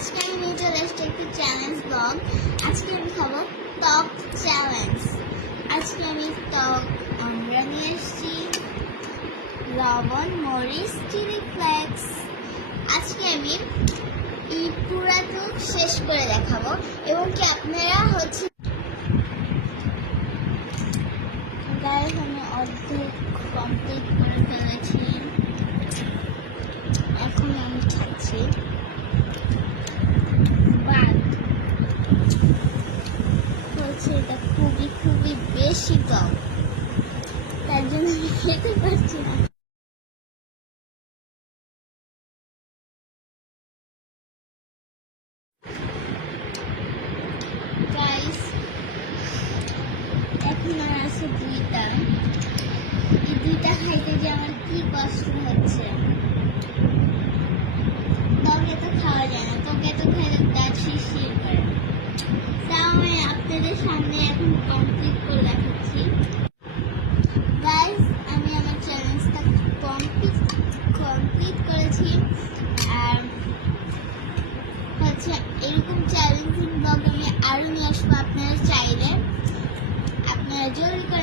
আজকে আমি নিয়ে চলে এসেছি একটি চ্যালেঞ্জ ব্লগ। আজকে আমি খাবো টক চ্যালেঞ্জ। আজকে আমি টক আমরা নিয়ে এসেছি, লবণ, মরিচ, চিলি ফ্লেক্স। আজকে আমি এই পুরাটুক শেষ করে দেখাবো এবং কি আপনারা গায়ে আমি অর্ধেক কমপ্লিট করে ফেলেছি। এখন আমি খাচ্ছি, এটা খুবই খুবই বেশি টক, তার জন্য আমি খেতে পারছি না। গাইস, এখন আর আছে দুইটা। এই দুইটা খাইতে যে আমার কি কষ্ট হচ্ছে। তোকে তো খাওয়া যায় না, তোকে তো খাইলে দাঁত শিরশির করে। তাও আমি আপনাদের সামনে এখন কমপ্লিট করে দেখাচ্ছি। গাইস, আমি আমার চ্যালেঞ্জটা কমপ্লিট করেছি। আর এরকম চ্যালেঞ্জিং ব্লগ আমি আরো নিয়ে আসবো। আপনারা চাইলে আপনারা জলদি করে